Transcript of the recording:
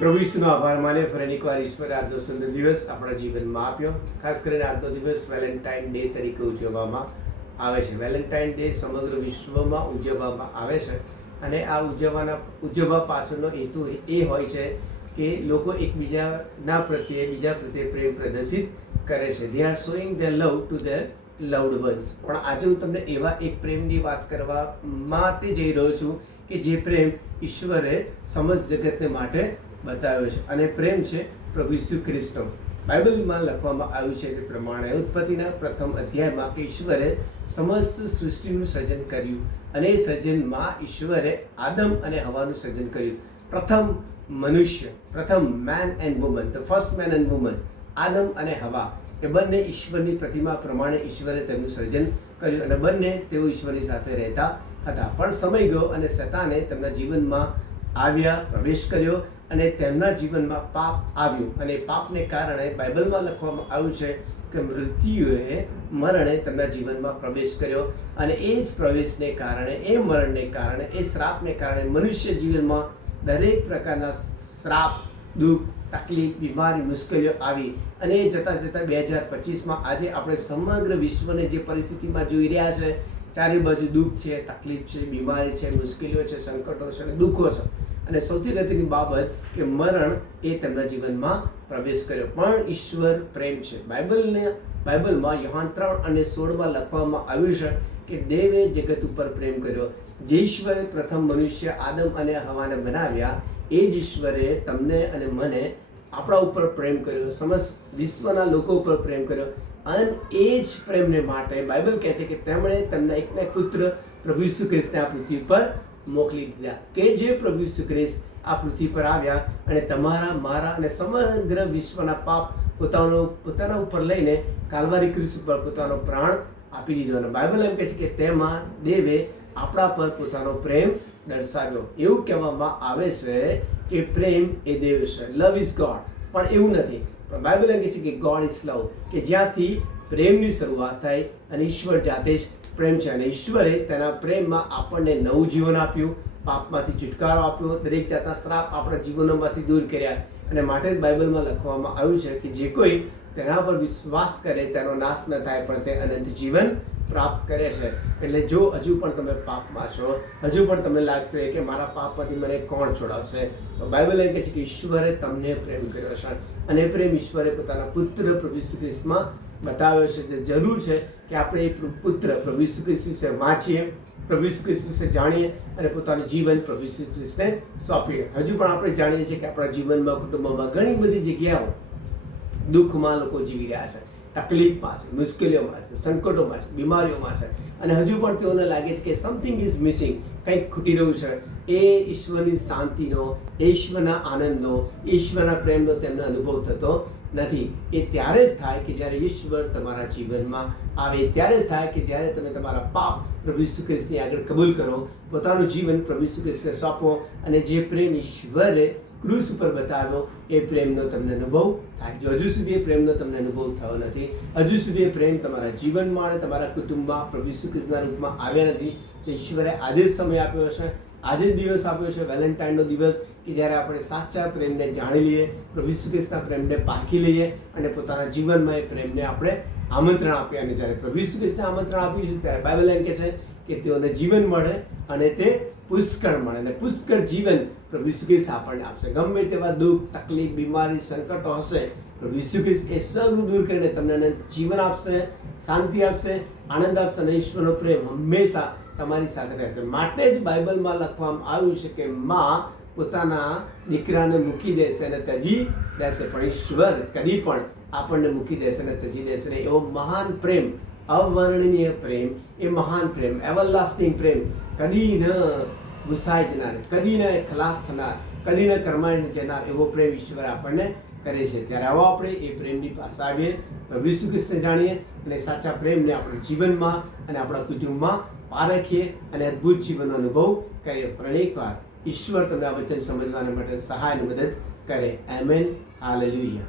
પ્રભુ ઈસુનો આભાર માને ફરી એકવાર ઈશ્વરે આજનો સુંદર દિવસ આપણા જીવનમાં આપ્યો. ખાસ કરીને આજનો દિવસ વેલેન્ટાઇન ડે તરીકે ઉજવવામાં આવે છે. વેલેન્ટાઇન ડે સમગ્ર વિશ્વમાં ઉજવવામાં આવે છે અને આ ઉજવવા પાછળનો હેતુ એ હોય છે કે લોકો એકબીજા પ્રત્યે પ્રેમ પ્રદર્શિત કરે છે. They are showing there love to there loved once. પણ આજે હું તમને એવા એક પ્રેમની વાત કરવા માટે જઈ રહ્યો છું કે જે પ્રેમ ઈશ્વરે સમસ્ત જગતને માટે બતાવ્યો છે અને પ્રેમ છે પ્રભુ ઈસુ ખ્રિસ્તનો. બાઇબલમાં લખવામાં આવ્યું છે તે પ્રમાણે ઉત્પત્તિના પ્રથમ અધ્યાયમાં કે ઈશ્વરે સમસ્ત સૃષ્ટિનું સર્જન કર્યું અને એ સર્જનમાં ઈશ્વરે આદમ અને હવાનું સર્જન કર્યું. પ્રથમ મનુષ્ય, પ્રથમ man and woman, the first man and woman, આદમ અને હવા, એ બંને ઈશ્વરની પ્રતિમા પ્રમાણે ઈશ્વરે તેમનું સર્જન કર્યું અને બંને તેઓ ઈશ્વરની સાથે રહેતા હતા. પણ સમય ગયો અને શેતાને તેમના જીવનમાં આવ્યા, પ્રવેશ કર્યો અને તેમના જીવનમાં પાપ આવ્યું અને પાપને કારણે બાઇબલમાં લખવામાં આવ્યું છે કે મૃત્યુએ મરણે તેમના જીવનમાં પ્રવેશ કર્યો અને એ જ પ્રવેશને કારણે, એ મરણને કારણે, એ શ્રાપને કારણે મનુષ્ય જીવનમાં દરેક પ્રકારના શ્રાપ, દુઃખ, તકલીફ, બીમારી, મુશ્કેલીઓ આવી અને એ જતાં 2025માં આજે આપણે સમગ્ર વિશ્વને જે પરિસ્થિતિમાં જોઈ રહ્યા છે, ચારે બાજુ દુઃખ છે, તકલીફ છે, બીમારી છે, મુશ્કેલીઓ છે, સંકટો છે અને દુઃખો છે અને સૌથી અગત્યની બાબત કે મરણ એ તેમના જીવનમાં પ્રવેશ કર્યો. પણ ઈશ્વર પ્રેમ છે. બાઇબલમાં યોહાન 3:16 લખવામાં આવ્યું છે કે દેવે જગત ઉપર પ્રેમ કર્યો. જે ઈશ્વરે પ્રથમ મનુષ્ય આદમ અને હવાને બનાવ્યા, એ જ ઈશ્વરે તમને અને મને આપણા ઉપર પ્રેમ કર્યો, સમસ્ત વિશ્વના લોકો ઉપર પ્રેમ કર્યો અને એ જ પ્રેમને માટે બાઇબલ કહે છે કે તેમણે તેમના એકના એક પુત્ર પ્રભુ ઈસુ ખ્રિસ્તને આ પૃથ્વી પર મોકલી દીધા. કે જે પ્રભુ ઈસુ ખ્રિસ્ત આ પૃથ્વી પર આવ્યા અને તમારા, મારા અને સમગ્ર વિશ્વના પાપ પોતાના ઉપર લઈને કાલ્વારી ક્રુસ ઉપર પોતાનો પ્રાણ આપી દીધો. અને બાઇબલ એમ કહે છે કે તેમાં દેવે આપણા પર પોતાનો પ્રેમ દર્શાવ્યો. એવું કહેવામાં આવે છે કે પ્રેમ એ દેવ છે, લવ ઇઝ ગોડ. પણ એવું નથી. પણ બાઇબલ એમ કહે છે કે ગોડ ઇઝ લવ, કે જ્યાંથી પ્રેમની શરૂઆત થાય અને ઈશ્વર જાતે જ પ્રેમ છે અને ઈશ્વરે તેના પ્રેમમાં આપણને નવું જીવન આપ્યું, પાપમાંથી છુટકારો આપ્યો, દરેક જાતના શ્રાપ આપણા જીવનોમાંથી દૂર કર્યા અને માટે જ બાઇબલમાં લખવામાં આવ્યું છે કે જે કોઈ તેના પર વિશ્વાસ કરે તેનો નાશ ન થાય પણ તે અનંત જીવન પ્રાપ્ત કરે છે. એટલે જો હજુ પણ તમે પાપમાં છો, હજુ પણ તમને લાગશે કે મારા પાપમાંથી મને કોણ છોડાવશે, તો બાઇબલ એમ કહે છે કે ઈશ્વરે તમને પ્રેમ કર્યો છે અને પ્રેમ ઈશ્વરે પોતાના પુત્ર પ્રભુ ઈસુ ખ્રિસ્તમાં બતાવ્યો છે. જે જરૂર છે કે આપણે એ પુત્ર પ્રભુ ઈસુ ખ્રિસ્ત વિશે વાંચીએ, પ્રભુ ઈસુ ખ્રિસ્ત વિશે જાણીએ અને પોતાનું જીવન પ્રભુ ઈસુ ખ્રિસ્તને સોંપીએ. હજુ પણ આપણે જાણીએ છીએ કે આપણા જીવનમાં, કુટુંબમાં ઘણી બધી જગ્યાઓ દુઃખમાં લોકો જીવી રહ્યા છે, તકલીફમાં છે, મુશ્કેલીઓમાં છે, સંકટોમાં છે, બીમારીઓમાં છે અને હજુ પણ તેઓને લાગે છે કે સમથિંગ ઇઝ મિસિંગ, કંઈક ખૂટી રહ્યું છે. એ ઈશ્વરની શાંતિનો, ઈશ્વરના આનંદનો, ઈશ્વરના પ્રેમનો તેમને અનુભવ થતો નથી. એ ત્યારે જ થાય કે જ્યારે ઈશ્વર તમારા જીવનમાં આવે, ત્યારે જ થાય કે જ્યારે તમે તમારા પાપ પ્રભુ ઈસુ ખ્રિસ્તની આગળ કબૂલ કરો, પોતાનું જીવન પ્રભુ ઈસુ ખ્રિસ્તને સોંપો અને જે પ્રેમ ઈશ્વરે ક્રુસ ઉપર બતાવ્યો એ પ્રેમનો તમને અનુભવ થાય. જો હજુ સુધી એ પ્રેમનો તમને અનુભવ થયો નથી, હજુ સુધી એ પ્રેમ તમારા જીવનમાં અને તમારા કુટુંબમાં પ્રભુ ઈસુ ખ્રિસ્તના રૂપમાં આવ્યા નથી, તો ઈશ્વરે આજે જ સમય આપ્યો છે, આજે જ દિવસ આપ્યો છે, વેલેન્ટાઇનનો દિવસ, કે જ્યારે આપણે સાચા પ્રેમને જાણી લઈએ, પ્રભુ ઈસુ ખ્રિસ્તના પ્રેમને પારખી લઈએ અને પોતાના જીવનમાં એ પ્રેમને આપણે આમંત્રણ આપીએ. અને જ્યારે પ્રભુ ઈસુ ખ્રિસ્તને આમંત્રણ આપીશું ત્યારે બાઇબલ એમ કહે છે કે તેઓને જીવન મળે અને તે પુષ્કળ મળે અને પુષ્કળ જીવન પ્રભુ ઈસુ ખ્રિસ્ત આપણને આપશે. ગમે તેવા દુઃખ, તકલીફ, બીમારી, સંકટો હશે, પ્રભુ ઈસુ ખ્રિસ્ત એ સૌનું દૂર કરીને તમને અનંત જીવન આપશે, શાંતિ આપશે, આનંદ આપશે અને ઈશ્વરનો પ્રેમ હંમેશા તમારી સાથે રહેશે. માટે જ બાઇબલમાં લખવામાં આવ્યું છે કે માં પોતાના દીકરાને મૂકી દેશે અને તજી દેશે, પણ ઈશ્વર કદી પણ આપણને મૂકી દેશે અને તજી દેશે નહીં. એવો મહાન પ્રેમ, અવર્ણનીય પ્રેમ, એ મહાન પ્રેમ, એવરલાસ્ટિંગ પ્રેમ, કદી ન ભૂસાઈ જનાર, કદી ન ખલાસ થનાર, કદી ન કરમાઈ જનાર એવો પ્રેમ ઈશ્વર આપણને કરે છે. ત્યારે આવો આપણે એ પ્રેમની પાસે આવીએ, પ્રભુ ઈસુ ખ્રિસ્તને જાણીએ અને સાચા પ્રેમને આપણા જીવનમાં અને આપણા કુટુંબમાં પારખીએ અને અદ્ભુત જીવનનો અનુભવ કરીએ. પણ એકવાર ઈશ્વર તમને આ વચન સમજવાને માટે સહાય અને મદદ કરે. આમેન. હાલેલુયા.